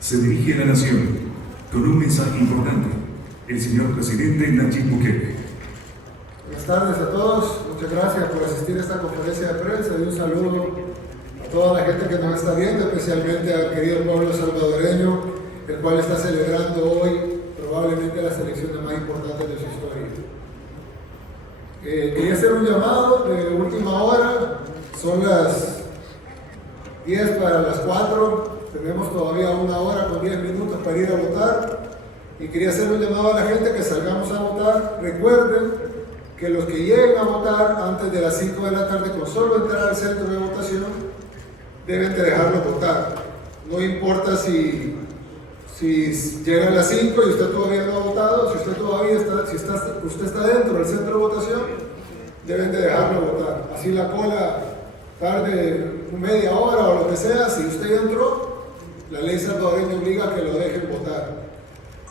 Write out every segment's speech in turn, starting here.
Se dirige a la nación con un mensaje importante. El señor presidente Nayib Bukele. Buenas tardes a todos. Muchas gracias por asistir a esta conferencia de prensa y un saludo a toda la gente que nos está viendo, especialmente al querido pueblo salvadoreño, el cual está celebrando hoy probablemente las elecciones más importantes de su historia. Quería hacer un llamado de última hora. Son las 10 para las 4. Tenemos todavía 1 hora con 10 minutos para ir a votar. Y quería hacer un llamado a la gente que salgamos a votar. Recuerden que los que lleguen a votar antes de las 5 de la tarde, con solo entrar al centro de votación, deben de dejarlo votar. No importa si llegan a las 5 y usted todavía no ha votado, si usted está dentro del centro de votación, deben de dejarlo votar. Así la cola tarde media hora o lo que sea, si usted entró, la ley salvadoreña obliga a que lo dejen votar.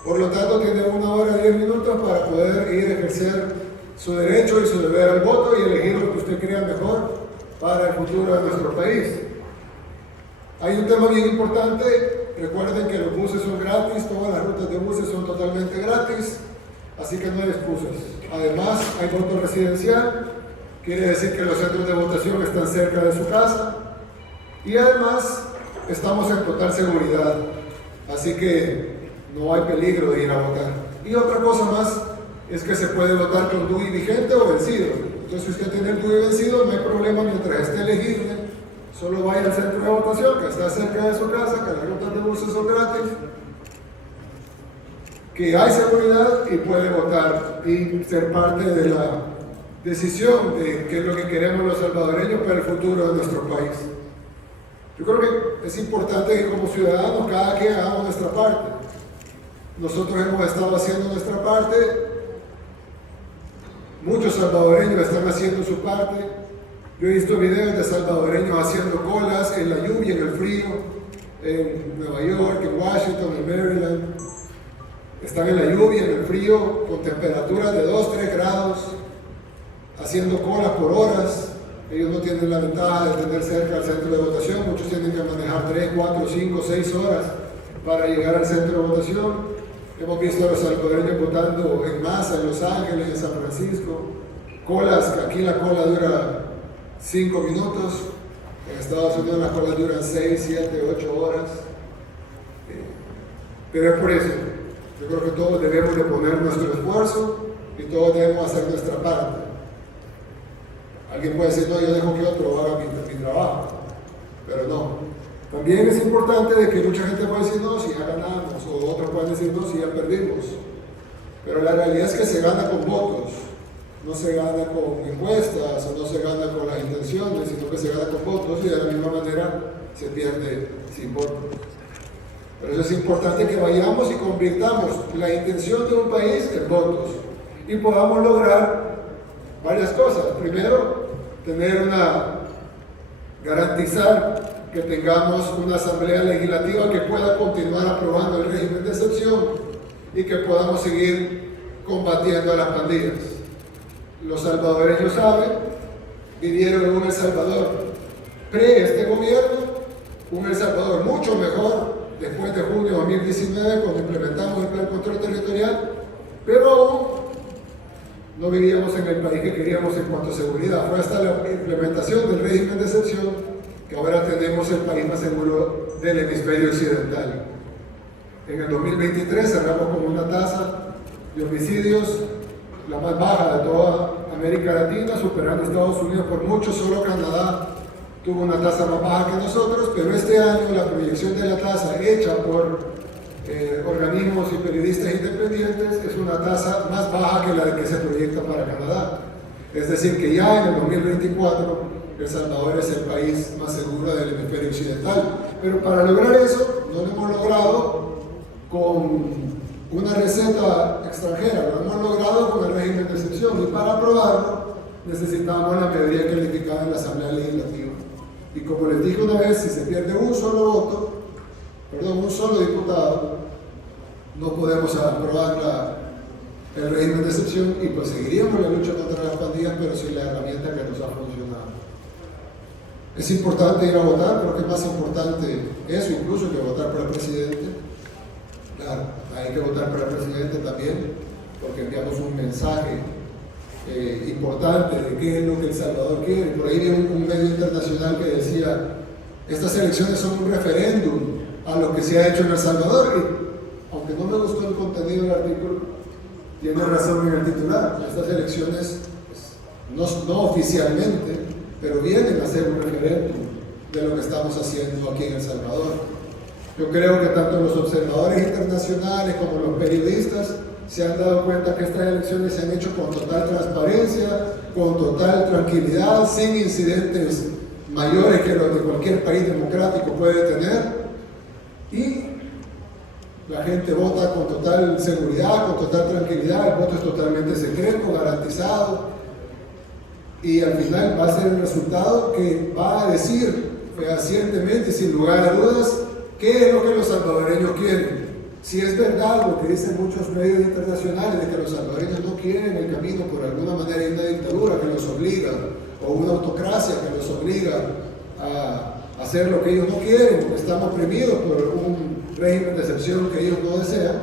Por lo tanto, tiene 1 hora y 10 minutos para poder ir a ejercer su derecho y su deber al voto y elegir lo que usted crea mejor para el futuro de nuestro país. Hay un tema bien importante. Recuerden que los buses son gratis, todas las rutas de buses son totalmente gratis, así que no hay excusas. Además, hay voto residencial, quiere decir que los centros de votación están cerca de su casa y además estamos en total seguridad, así que no hay peligro de ir a votar. Y otra cosa más es que se puede votar con DUI vigente o vencido. Entonces, si usted tiene el DUI vencido, no hay problema mientras esté elegible. Solo vaya al centro de votación que está cerca de su casa, que las rutas de buses son gratis, que hay seguridad y puede votar y ser parte de la decisión de qué es lo que queremos los salvadoreños para el futuro de nuestro país. Yo creo que es importante que como ciudadanos cada quien hagamos nuestra parte. Nosotros hemos estado haciendo nuestra parte, muchos salvadoreños están haciendo su parte. Yo he visto videos de salvadoreños haciendo colas en la lluvia, en el frío, en Nueva York, en Washington, en Maryland. Están en la lluvia, en el frío, con temperaturas de 2-3 grados, haciendo colas por horas. Ellos no tienen la ventaja de tener cerca al centro de votación. Muchos tienen que manejar 3, 4, 5, 6 horas para llegar al centro de votación. Hemos visto a los salvadoreños votando en masa en Los Ángeles, en San Francisco. Colas, aquí la cola dura 5 minutos, en Estados Unidos las colas duran 6, 7, 8 horas. Pero es por eso, yo creo que todos debemos de poner nuestro esfuerzo y todos debemos hacer nuestra parte. Alguien puede decir, no, yo dejo que otro haga mi trabajo, pero no. También es importante de que mucha gente puede decir, no, si ya ganamos, o otros pueden decir, no, si ya perdimos. Pero la realidad es que se gana con votos. No se gana con encuestas o no se gana con las intenciones, sino que se gana con votos y de la misma manera se pierde sin votos. Por eso es importante que vayamos y convirtamos la intención de un país en votos y podamos lograr varias cosas. Primero, garantizar que tengamos una asamblea legislativa que pueda continuar aprobando el régimen de excepción y que podamos seguir combatiendo a las pandillas. Los salvadoreños saben, vivieron en un El Salvador este gobierno, un El Salvador mucho mejor después de junio de 2019 cuando implementamos el plan control territorial, pero aún no vivíamos en el país que queríamos en cuanto a seguridad. Fue hasta la implementación del régimen de excepción que ahora tenemos el país más seguro del hemisferio occidental. En el 2023 cerramos con una tasa de homicidios la más baja de toda América Latina, superando a Estados Unidos por mucho. Solo Canadá tuvo una tasa más baja que nosotros, pero este año la proyección de la tasa hecha por organismos y periodistas independientes es una tasa más baja que la de que se proyecta para Canadá. Es decir, que ya en el 2024 El Salvador es el país más seguro del hemisferio occidental. Pero para lograr eso no lo hemos logrado con una receta extranjera, lo hemos logrado con el régimen de excepción y para aprobarlo necesitamos la mayoría calificada en la Asamblea Legislativa. Y como les dije una vez, si se pierde un solo diputado, no podemos aprobar el régimen de excepción y pues seguiríamos la lucha contra las pandillas, pero sin la herramienta que nos ha funcionado. Es importante ir a votar, creo que es más importante eso incluso que votar para el presidente. Claro, hay que votar para el presidente también, porque enviamos un mensaje importante de qué es lo que El Salvador quiere. Por ahí vi un medio internacional que decía, estas elecciones son un referéndum a lo que se ha hecho en El Salvador. Y, aunque no me gustó el contenido del artículo, tiene razón en el titular. Estas elecciones, pues, no oficialmente, pero vienen a ser un referéndum de lo que estamos haciendo aquí en El Salvador. Yo creo que tanto los observadores internacionales como los periodistas se han dado cuenta que estas elecciones se han hecho con total transparencia, con total tranquilidad, sin incidentes mayores que los de cualquier país democrático puede tener, y la gente vota con total seguridad, con total tranquilidad, el voto es totalmente secreto, garantizado, y al final va a ser el resultado que va a decir fehacientemente, sin lugar a dudas, qué es lo que los salvadoreños quieren. Si es verdad lo que dicen muchos medios internacionales de que los salvadoreños no quieren el camino por alguna manera de una dictadura que los obliga, o una autocracia que los obliga a hacer lo que ellos no quieren, porque están oprimidos por un régimen de excepción que ellos no desean,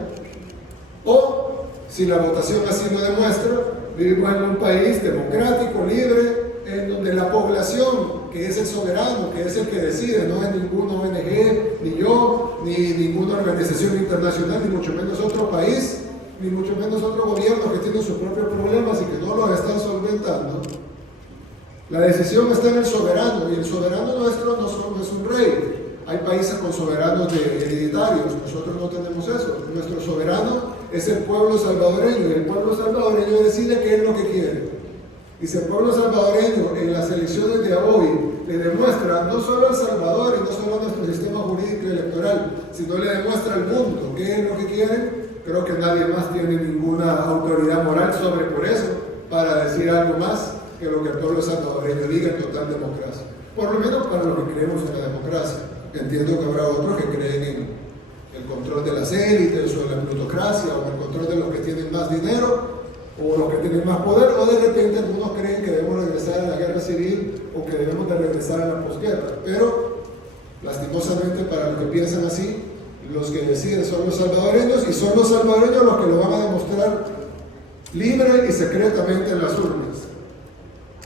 o si la votación así lo demuestra, vivimos en un país democrático, libre, en donde la población, que es el soberano, que es el que decide, no es ninguna ONG, ni yo, ni ninguna organización internacional, ni mucho menos otro país, ni mucho menos otro gobierno que tiene sus propios problemas y que no los están solventando. La decisión está en el soberano, y el soberano nuestro no es un rey. Hay países con soberanos hereditarios, nosotros no tenemos eso. Nuestro soberano es el pueblo salvadoreño, y el pueblo salvadoreño decide qué es lo que quiere. Y si el pueblo salvadoreño en las elecciones de hoy le demuestra no solo al Salvador y no solo a nuestro sistema jurídico y electoral, sino le demuestra al mundo qué es lo que quieren, creo que nadie más tiene ninguna autoridad moral sobre por eso para decir algo más que lo que el pueblo salvadoreño diga en total democracia. Por lo menos para los que creemos en la democracia. Entiendo que habrá otros que creen en el control de las élites o en la plutocracia o en el control de los que tienen más dinero o los que tienen más poder, o de repente algunos creen que debemos regresar a la guerra civil o que debemos de regresar a la posguerra. Pero, lastimosamente para los que piensan así, los que deciden son los salvadoreños, y son los salvadoreños los que lo van a demostrar libre y secretamente en las urnas.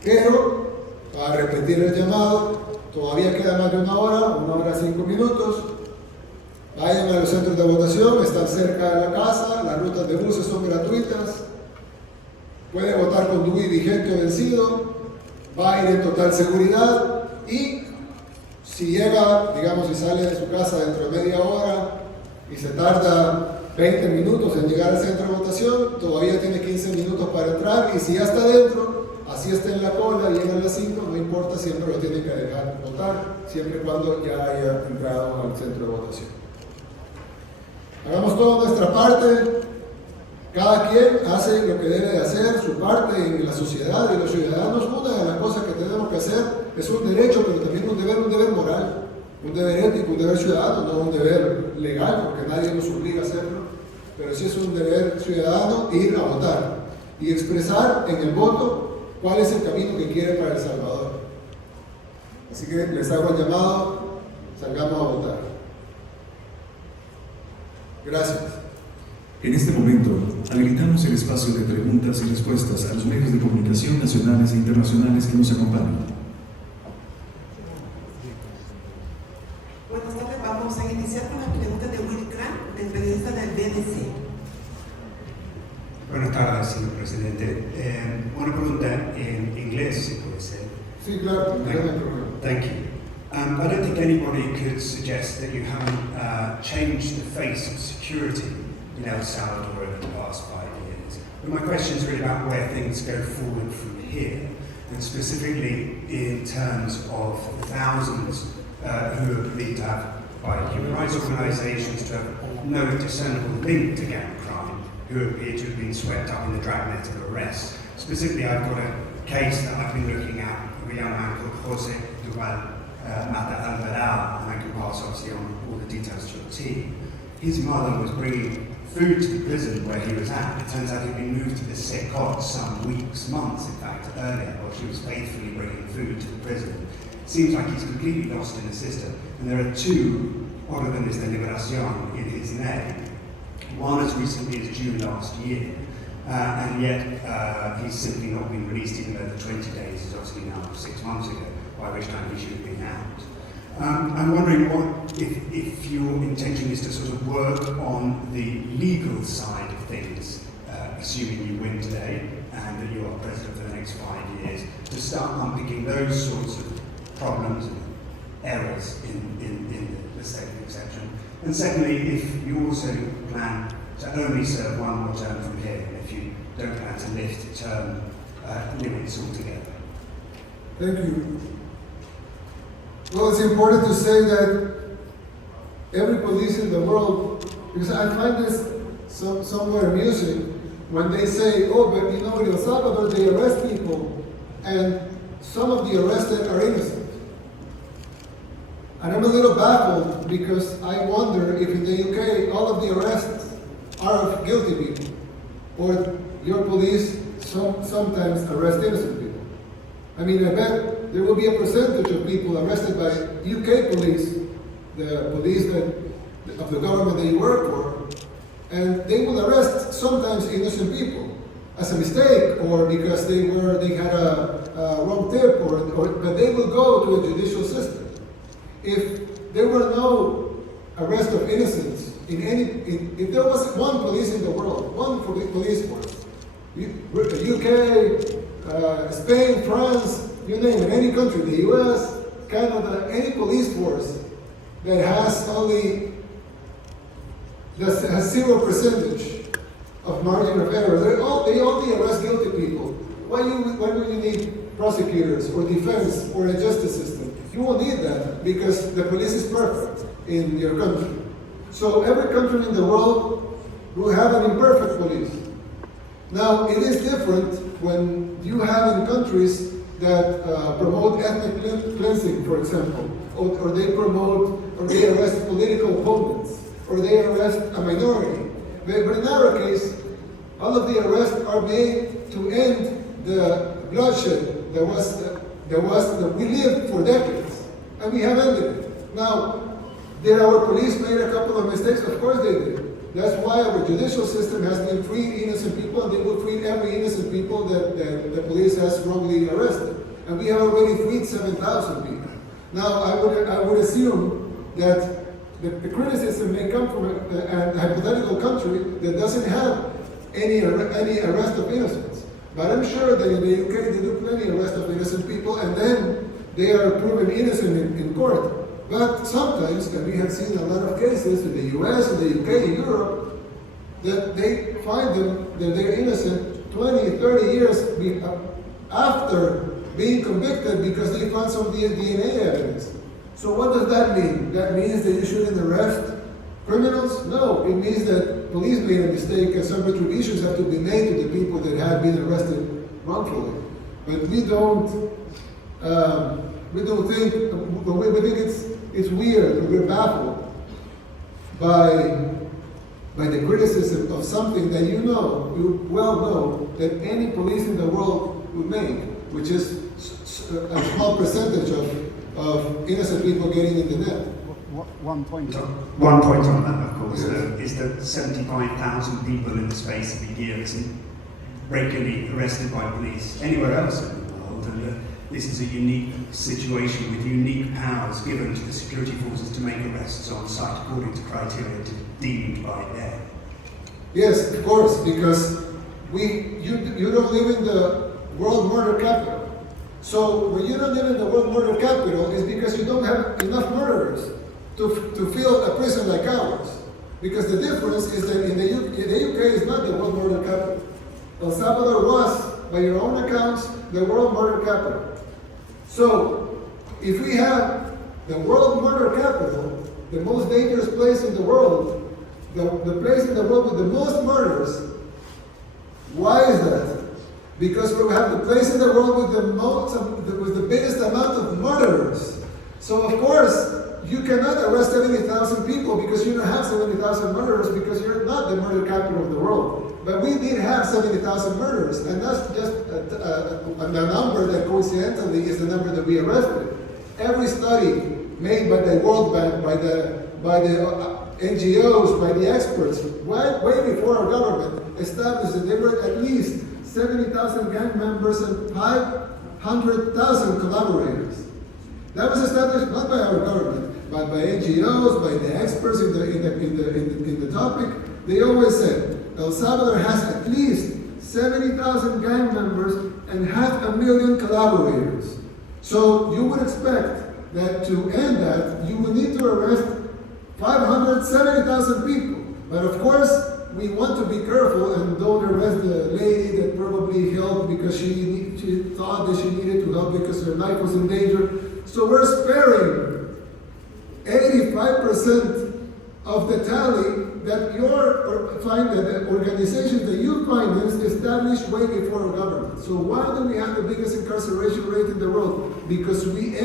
Pero, para repetir el llamado, todavía queda más de una hora 5 minutos. Vayan a los centros de votación, están cerca de la casa, las rutas de buses son gratuitas. Puede votar con DUI vigente o vencido, va a ir en total seguridad, y si llega, digamos, si sale de su casa dentro de media hora y se tarda 20 minutos en llegar al centro de votación, todavía tiene 15 minutos para entrar, y si ya está dentro, así está en la cola, llega a las 5, no importa, siempre lo tiene que dejar votar, siempre y cuando ya haya entrado al centro de votación. Hagamos toda nuestra parte. Cada quien hace lo que debe de hacer, su parte en la sociedad, y los ciudadanos, una de las cosas que tenemos que hacer es un derecho, pero también un deber moral, un deber ético, un deber ciudadano, no un deber legal, porque nadie nos obliga a hacerlo, pero sí es un deber ciudadano ir a votar y expresar en el voto cuál es el camino que quiere para El Salvador. Así que les hago el llamado, salgamos a votar. Gracias. En este momento, habilitamos el espacio de preguntas y respuestas a los medios de comunicación nacionales e internacionales que nos acompañan. Buenas tardes, vamos a iniciar con las preguntas de Will Grant, el periodista del BBC. Buenas tardes, señor presidente. Una pregunta en inglés, si puede ser. Sí, claro, no hay problema. Thank you. I don't think anybody could suggest that you haven't changed the face of security in El Salvador over the past 5 years. But my question is really about where things go forward from here, and specifically in terms of the thousands who are believed to have, by human rights organisations, to have no discernible link to gang crime, who appear to have been swept up in the dragnet of arrests. Specifically, I've got a case that I've been looking at of a young man called Jose Duval Mata Alvarado, and I can pass obviously on all the details to your team. His mother was bringing food to the prison where he was at. It turns out he'd been moved to the Secot some weeks, months in fact, earlier, while she was faithfully bringing food to the prison. seems like he's completely lost in the system. And there are two Órdenes de Liberación in his name, one as recently as June last year, and yet he's simply not been released, even though the 20 days is obviously now 6 months ago, by which time he should have been out. I'm wondering if your intention is to sort of work on the legal side of things, assuming you win today and that you are president for the next 5 years, to start unpicking those sorts of problems and errors in the state of exception. And secondly, if you also plan to only serve one more term from here, if you don't plan to lift term limits altogether. Thank you. Well, it's important to say that every police in the world, because I find this somewhat amusing when they say, oh, but you know, in El Salvador they arrest people and some of the arrested are innocent. And I'm a little baffled because I wonder if in the UK all of the arrests are of guilty people, or your police sometimes arrest innocent people. I mean, I bet there will be a percentage of people arrested by UK police, the police of the government that you work for, and they will arrest sometimes innocent people as a mistake or because they had a wrong tip, but they will go to a judicial system. If there were no arrest of innocents if there was one police in the world, one police force, UK, Spain, France, you name it, any country, the US, Canada, any police force that has has 0% of margin of error, they only arrest guilty people. Why do you need prosecutors or defense or a justice system? You won't need that because the police is perfect in your country. So every country in the world will have an imperfect police. Now, it is different when you have in countries that promote ethnic cleansing, for example, or they arrest political opponents, or they arrest a minority. But in our case, all of the arrests are made to end the bloodshed that we lived for decades, and we have ended it. Now, did our police made a couple of mistakes? Of course they did. That's why our judicial system has been freeing innocent people, and they will free every innocent people that the police has wrongly arrested. And we have already freed 7,000 people. Now, I would assume that the criticism may come from a hypothetical country that doesn't have any arrest of innocents. But I'm sure that in the UK they do plenty arrest of innocent people, and then they are proven innocent in court. But sometimes, and we have seen a lot of cases in the US, in the UK, in Europe, that they find them that they're innocent 20, 30 years after being convicted because they found some DNA evidence. So what does that mean? That means that you shouldn't arrest criminals? No, it means that police made a mistake and some retributions have to be made to the people that have been arrested wrongfully. But we don't think it's weird, we're baffled by the criticism of something that you well know that any police in the world would make, which is a small percentage of innocent people getting in the net. One point on that, of course, is that 75,000 people in the space of a year isn't regularly arrested by police anywhere else in the world, and this is a unique situation with unique powers given to the security forces to make arrests on site according to criteria deemed by them. Yes, of course, because you don't live in the world murder capital. So when you don't live in the world murder capital, it's because you don't have enough murderers to fill a prison like ours. Because the difference is that in the UK is not the world murder capital. El Salvador was, by your own accounts, the world murder capital. So if we have the world murder capital, the most dangerous place in the world, the place in the world with the most murders, why is that? Because we have the place in the world with the biggest amount of murderers. So of course, you cannot arrest 70,000 people because you don't have 70,000 murderers because you're not the murder capital of the world. But we did have 70,000 murderers, and that's just a number that coincidentally is the number that we arrested. every study made by the World Bank, by the NGOs, by the experts, way before our government established that there were at least 70,000 gang members and 500,000 collaborators. That was established not by our government, but by NGOs, by the experts in the topic. They always said El Salvador has at least 70,000 gang members and 500,000 collaborators. So you would expect that to end that, you would need to arrest 570,000 people. But of course, we want to be careful and don't arrest the lady that probably helped because she thought that she needed to help because her life was in danger. So we're sparing 85% of the tally that the organizations that you financed established way before our government. So why do we have the biggest incarceration rate in the world? Because we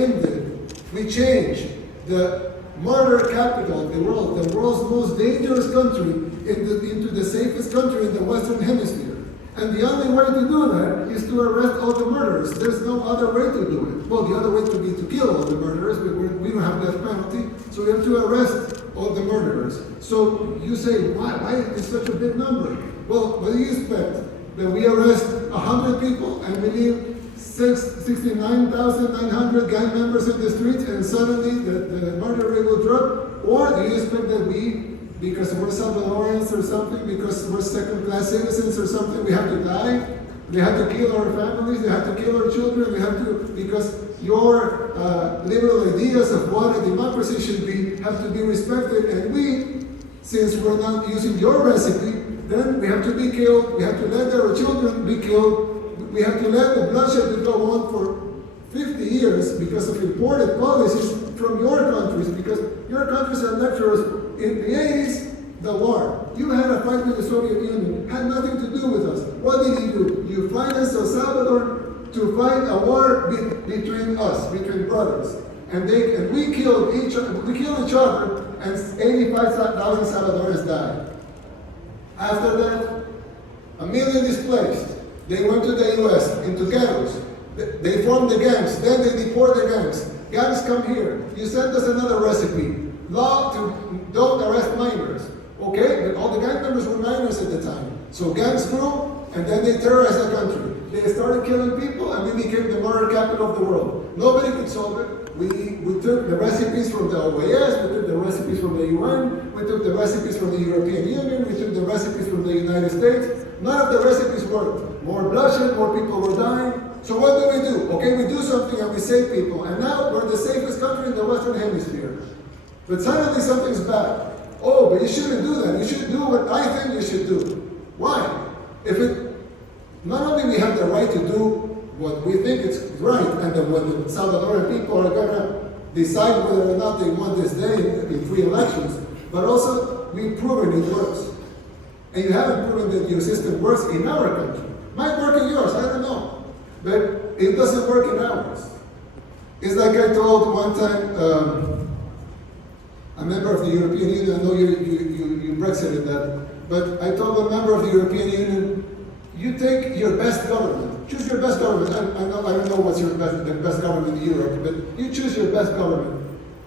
changed the murder capital of the world's most dangerous country, into the safest country in the Western Hemisphere. And the only way to do that is to arrest all the murderers. There's no other way to do it. Well, the other way would be to kill all the murderers, but we don't have death penalty, so we have to arrest all the murderers. So you say, why is such a big number? Well, what do you expect? That we arrest 100 people and we leave 69,900 gang members in the streets and suddenly the murder rate will drop? Or do you expect that we, because we're Salvadorians or something, because we're second-class citizens or something, we have to die? They have to kill our families, they have to kill our children, because your liberal ideas of what a democracy should be have to be respected, and we, since we're not using your recipe, then we have to be killed, we have to let our children be killed, we have to let the bloodshed go on for 50 years because of imported policies from your countries, because your countries had lecturers in the 80s, the war. You had a fight with the Soviet Union, had nothing to do with us. What did you do? You financed El Salvador to fight a war between us, between brothers. And we killed each other, and 85,000 Salvadorans died. After that, 1 million displaced. They went to the US, into ghettos. They formed the gangs, then they deport the gangs. Gangs come here. You send us another recipe. Law to don't arrest minors. Okay, but all the gang members were minors at the time. So gangs grew, and then they terrorized the country. They started killing people, and we became the murder capital of the world. Nobody could solve it. We took the recipes from the OAS, we took the recipes from the UN, we took the recipes from the European Union, we took the recipes from the United States. None of the recipes worked. More bloodshed, more people were dying. So what do? Okay, we do something and we save people. And now we're the safest country in the Western Hemisphere. But suddenly something's bad. Oh, but you shouldn't do that. You should do what I think you should do. Why? Not only we have the right to do what we think is right, and then when the Salvadoran people are gonna decide whether or not they want this day in free elections, but also we've proven it works. And you haven't proven that your system works in our country. Might work in yours, I don't know. But it doesn't work in ours. It's like I told one time, a member of the European Union, I know you Brexited that, but I told a member of the European Union, you take your best government, choose your best government. I don't know what's the best government in Europe, but you choose your best government.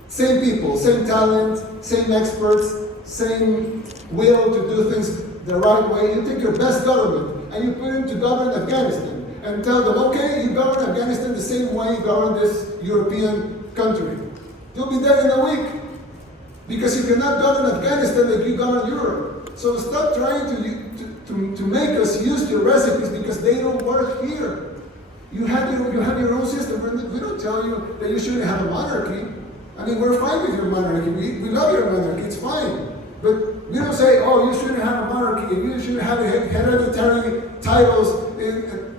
Same people, same talent, same experts, same will to do things the right way. You take your best government and you put him to govern Afghanistan and tell them, okay, you govern Afghanistan the same way you govern this European country. You'll be there in a week. Because you cannot govern Afghanistan like you govern Europe. So stop trying to make us use your recipes because they don't work here. You have your own system. We don't tell you that you shouldn't have a monarchy. I mean, we're fine with your monarchy. We love your monarchy. It's fine. But we don't say, oh, you shouldn't have a monarchy. You shouldn't have hereditary titles.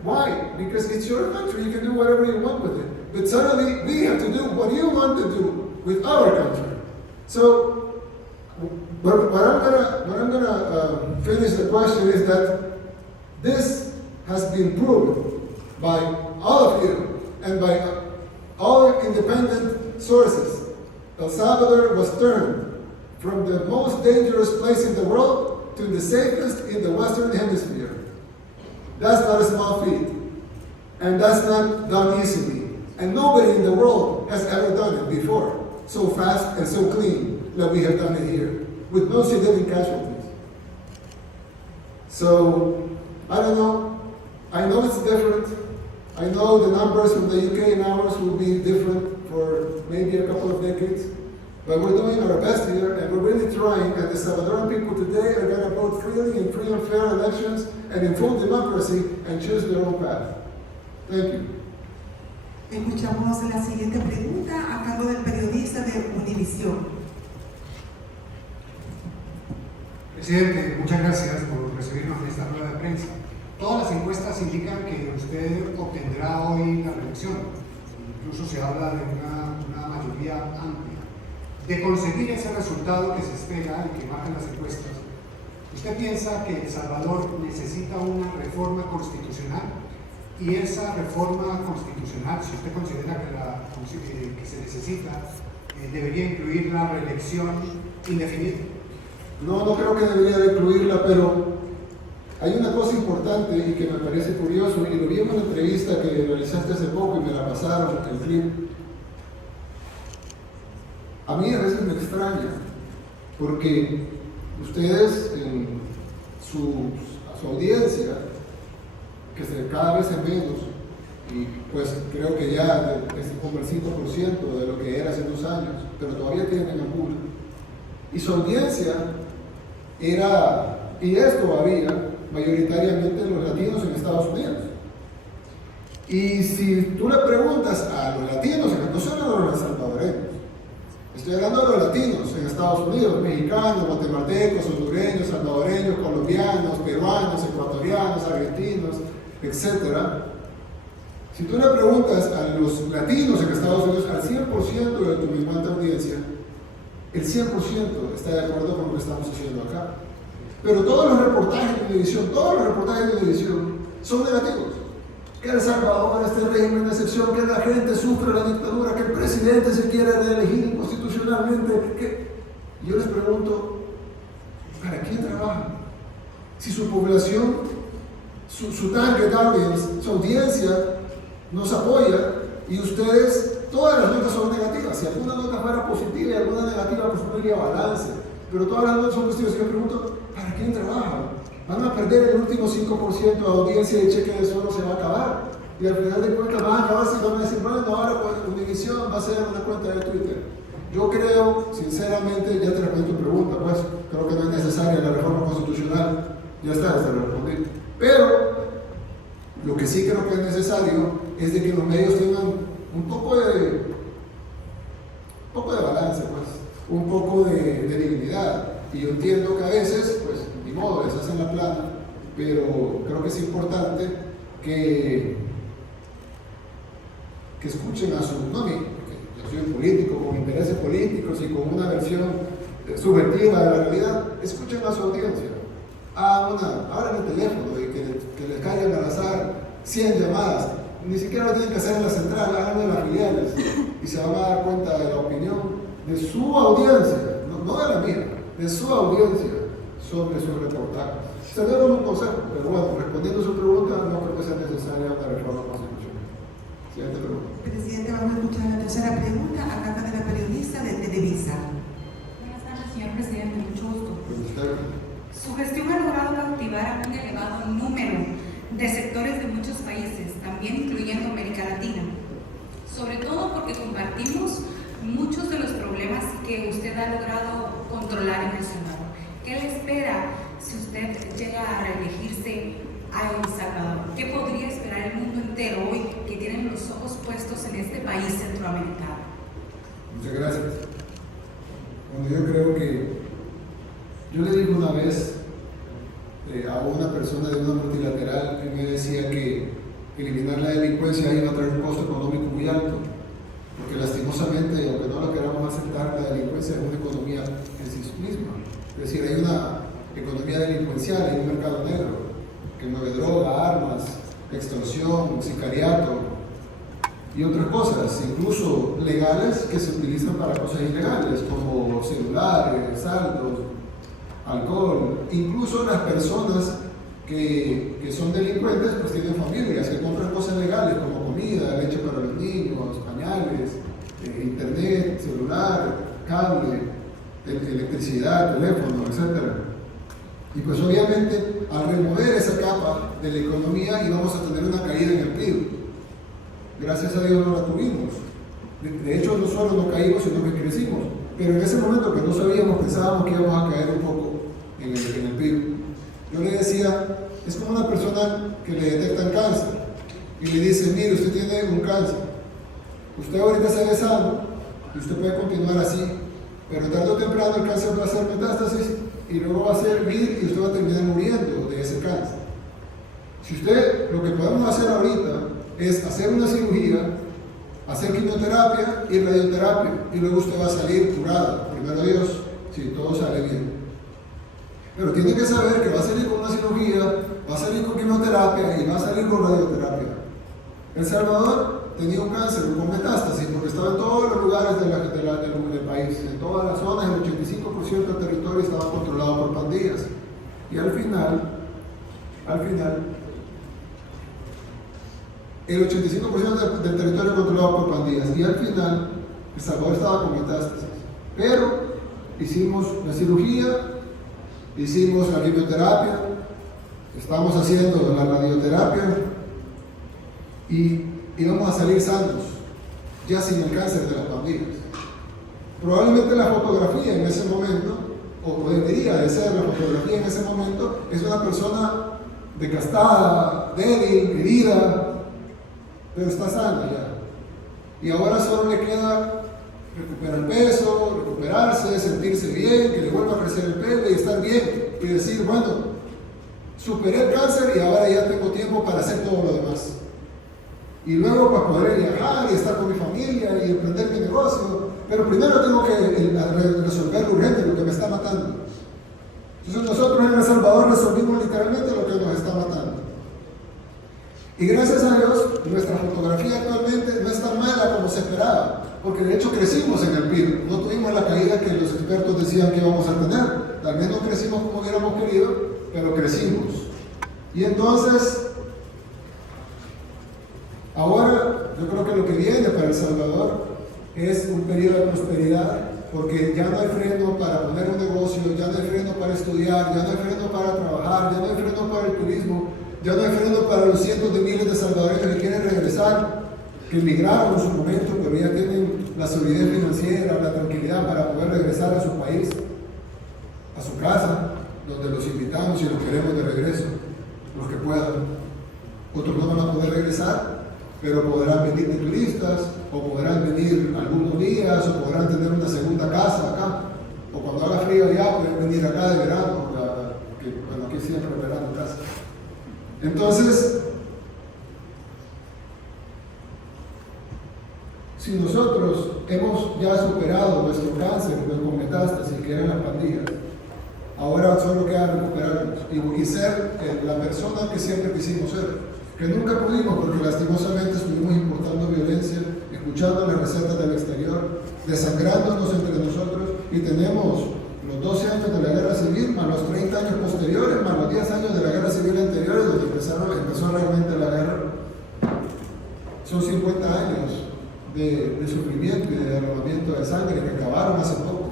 Why? Because it's your country. You can do whatever you want with it. But suddenly, we have to do what you want to do with our country. So, what I'm gonna finish the question is that this has been proven by all of you and by all independent sources. El Salvador was turned from the most dangerous place in the world to the safest in the Western Hemisphere. That's not a small feat, and that's not done easily. And nobody in the world has ever done it before, so fast and so clean like we have done it here, with no significant casualties. So, I don't know. I know it's different. I know the numbers from the UK and ours will be different for maybe a couple of decades. But we're doing our best here, and we're really trying, and the Salvadoran people today are going to vote freely in free and fair elections and in full democracy and choose their own path. Thank you. Escuchamos la siguiente pregunta a cargo del periodista de Univisión. Presidente, muchas gracias por recibirnos en esta rueda de prensa. Todas las encuestas indican que usted obtendrá hoy la reelección. Incluso se habla de una mayoría amplia. De conseguir ese resultado que se espera y que marcan las encuestas, ¿usted piensa que El Salvador necesita una reforma constitucional? Y esa reforma constitucional, si usted considera que se necesita, ¿debería incluir la reelección indefinida? No creo que debería de incluirla, pero hay una cosa importante y que me parece curioso, y lo vi en una entrevista que realizaste hace poco y me la pasaron, el clip. A mí a veces me extraña, porque ustedes en su audiencia, que cada vez es menos, y pues creo que ya es como el 5% de lo que era hace 2 años, pero todavía tienen el público. Y su audiencia era, y es todavía, mayoritariamente los latinos en Estados Unidos. Y si tú le preguntas a los latinos, no solo a los salvadoreños, estoy hablando de los latinos en Estados Unidos, mexicanos, guatemaltecos, hondureños, salvadoreños, colombianos, peruanos, ecuatorianos, argentinos, etc. Si tú le preguntas a los latinos en Estados Unidos, al 100% de tu misma audiencia, el 100% está de acuerdo con lo que estamos haciendo acá. Pero todos los reportajes de televisión, son negativos. Que El Salvador, este régimen de excepción, que la gente sufre la dictadura, que el presidente se quiere reelegir inconstitucionalmente. Y yo les pregunto, ¿para quién trabajan? Si su población, su target audience, su audiencia nos apoya y ustedes, todas las notas son negativas. Si alguna nota fuera positiva y alguna negativa, pues no iría balance. Pero todas las notas son positivas. Y yo pregunto, ¿para quién trabajan? Van a perder el último 5% de audiencia y cheque de suelo se va a acabar. Y al final de cuentas van a acabarse y van a decir, bueno, ahora pues Univisión va a ser una cuenta de Twitter. Yo creo, sinceramente, ya te respondí tu pregunta, pues, creo que no es necesaria la reforma constitucional. Ya está, te lo respondí. Pero, lo que sí creo que es necesario es de que los medios tengan un poco de balance, pues, un poco de dignidad. Y yo entiendo que a veces, pues, ni modo, les hacen la plana, pero creo que es importante que escuchen a su, no a mí, porque yo soy un político con intereses políticos y con una versión subjetiva de la realidad, escuchen a su audiencia. Abran el teléfono y que les caigan al azar 100 llamadas, ni siquiera lo tienen que hacer en la central, háganlo en las filiales y se van a dar cuenta de la opinión de su audiencia, no de la mía, de su audiencia sobre sus reportajes. Se dieron un consejo, pero bueno, respondiendo a su pregunta, no creo que sea necesaria una reforma constitucional. Siguiente pregunta. Presidente, vamos a escuchar la tercera pregunta a cargo de la periodista de Televisa. Buenas tardes, señor presidente, mucho gusto. Buenas tardes. Su gestión ha logrado cautivar a un elevado número de sectores de muchos países, también incluyendo América Latina, sobre todo porque compartimos muchos de los problemas que usted ha logrado controlar en El Salvador. ¿Qué le espera si usted llega a reelegirse a El Salvador? ¿Qué podría esperar el mundo entero hoy que tienen los ojos puestos en este país centroamericano? Muchas gracias. Bueno, yo creo que yo le dije una vez a una persona de una multilateral que me decía que eliminar la delincuencia iba a traer un costo económico muy alto, porque lastimosamente, aunque no lo queramos aceptar, la delincuencia es una economía en sí misma. Es decir, hay una economía delincuencial, hay un mercado negro que mueve droga, armas, extorsión, sicariato y otras cosas, incluso legales, que se utilizan para cosas ilegales, como celulares, saldos, alcohol. Incluso las personas que son delincuentes, pues tienen familias, que compran cosas legales como comida, leche para los niños, pañales, internet, celular, cable, electricidad, teléfono, etc. Y pues obviamente al remover esa capa de la economía íbamos a tener una caída en el PIB. Gracias a Dios no la tuvimos. De hecho, no solo no caímos, sino que crecimos. Pero en ese momento que no sabíamos, pensábamos que íbamos a caer un poco en el PIB. Yo le decía, es como una persona que le detectan cáncer y le dicen, mire, usted tiene un cáncer. Usted ahorita se ve sano y usted puede continuar así, pero tarde o temprano el cáncer va a hacer metástasis y luego va a servir y usted va a terminar muriendo de ese cáncer. Si usted, lo que podemos hacer ahorita es hacer una cirugía, hacer quimioterapia y radioterapia, y luego usted va a salir curado, primero Dios, si todo sale bien. Pero tiene que saber que va a salir con una cirugía, va a salir con quimioterapia y va a salir con radioterapia. El Salvador tenía un cáncer con metástasis porque estaba en todos los lugares del país, en todas las zonas, el 85% del territorio estaba controlado por pandillas. Y al final, el 85% del territorio controlado por pandillas. Y al final, El Salvador estaba con metástasis. Pero hicimos la cirugía, hicimos la quimioterapia, estamos haciendo la radioterapia y íbamos a salir sanos, ya sin el cáncer de las pandillas. Probablemente la fotografía en ese momento, o debería de ser la fotografía en ese momento, es una persona desgastada, débil, herida, pero está sana ya. Y ahora solo le queda recuperar peso, recuperarse, sentirse bien, que le vuelva a crecer el pelo y estar bien. Y decir, bueno, superé el cáncer y ahora ya tengo tiempo para hacer todo lo demás. Y luego para poder viajar y estar con mi familia y emprender mi negocio. Pero primero tengo que resolver lo urgente, lo que me está matando. Entonces nosotros en El Salvador resolvimos literalmente lo que nos está matando. Y gracias a Dios, nuestra fotografía actualmente no es tan mala como se esperaba, porque de hecho crecimos en el PIB, no tuvimos la caída que los expertos decían que íbamos a tener, tal vez no crecimos como hubiéramos querido, pero crecimos. Y entonces, ahora yo creo que lo que viene para El Salvador es un periodo de prosperidad, porque ya no hay freno para poner un negocio, ya no hay freno para estudiar, ya no hay freno para trabajar, ya no hay freno para el turismo, ya no hay freno para los cientos de miles de salvadoreños que quieren regresar, que emigraron en su momento, pero ya tienen la solidez financiera, la tranquilidad para poder regresar a su país, a su casa, donde los invitamos y los queremos de regreso, los que puedan. Otros no van a poder regresar, pero podrán venir de turistas, o podrán venir algunos días, o podrán tener una segunda casa acá, o cuando haga frío allá pueden venir acá de verano, que bueno, aquí siempre es verano en casa. Entonces, si nosotros hemos ya superado nuestro cáncer con metástasis, que eran las pandillas, ahora solo queda recuperarnos y ser la persona que siempre quisimos ser, que nunca pudimos porque lastimosamente estuvimos importando violencia, escuchando las recetas del exterior, desangrándonos entre nosotros, y tenemos los 12 años de la guerra civil, más los 30 años posteriores, más los 10 años de la guerra civil anteriores, donde empezó realmente la guerra. Son 50 años de sufrimiento y de derramamiento de sangre que acabaron hace poco.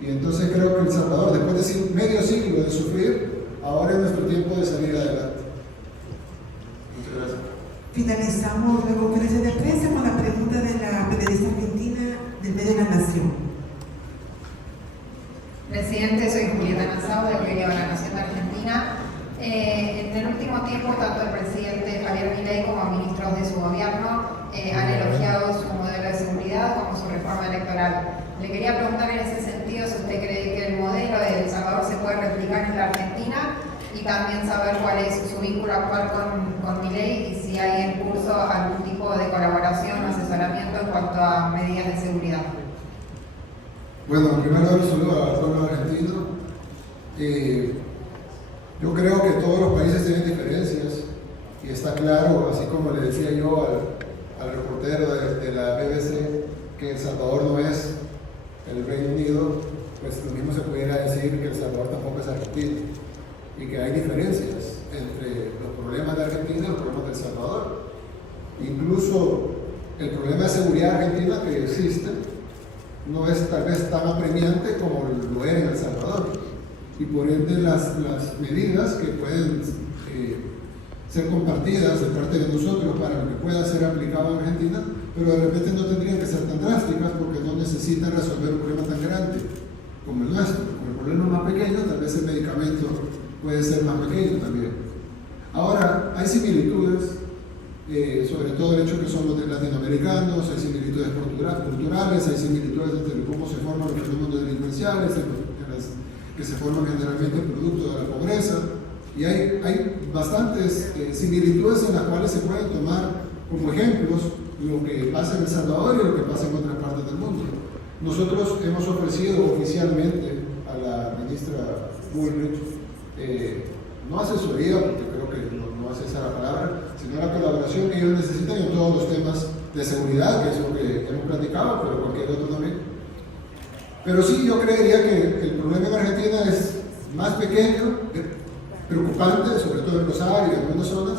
Y entonces creo que El Salvador, después de medio siglo de sufrir, ahora es nuestro tiempo de salir adelante. Muchas gracias. Finalizamos la conferencia de prensa con la pregunta de la periodista argentina del medio de La Nación. Presidente, soy Julieta Nassau, del diario La Nación de Argentina. En el último tiempo, tanto el presidente Javier Milei como ministros de su gobierno han elogiado su modelo de seguridad como su reforma electoral. Le quería preguntar en ese sentido si usted cree que el modelo de El Salvador se puede replicar en la Argentina, y también saber cuál es su vínculo actual con Milei y si hay en curso algún tipo de colaboración o asesoramiento en cuanto a medidas de seguridad. Bueno, en primer lugar, un saludo al pueblo argentino. Yo creo que todos los países tienen diferencias, y está claro, así como le decía yo al reportero de la BBC, que El Salvador no es el Reino Unido, pues lo mismo se pudiera decir que El Salvador tampoco es Argentina. y que hay diferencias entre los problemas de Argentina y los problemas de El Salvador. Incluso el problema de seguridad argentina que existe no es tal vez tan apremiante como lo era en El Salvador. Y por ende las medidas que pueden ser compartidas de parte de nosotros para lo que pueda ser aplicado en Argentina, pero de repente no tendrían que ser tan drásticas porque no necesitan resolver un problema tan grande como el nuestro. Como el problema es más pequeño, tal vez el medicamento puede ser más pequeño también. Ahora, hay similitudes, sobre todo el hecho que son los latinoamericanos, hay similitudes culturales, hay similitudes entre cómo se forman los fenómenos delincuenciales, que se forman generalmente producto de la pobreza, y hay bastantes similitudes en las cuales se pueden tomar como ejemplos lo que pasa en El Salvador y lo que pasa en otras partes del mundo. Nosotros hemos ofrecido oficialmente a la ministra Bullrich, no asesoría, porque creo que no es esa la palabra, sino la colaboración que ellos necesitan en todos los temas de seguridad, que es lo que hemos platicado, pero cualquier otro también. Pero sí, yo creería que el problema en Argentina es más pequeño, preocupante, sobre todo en Rosario y en algunas zonas,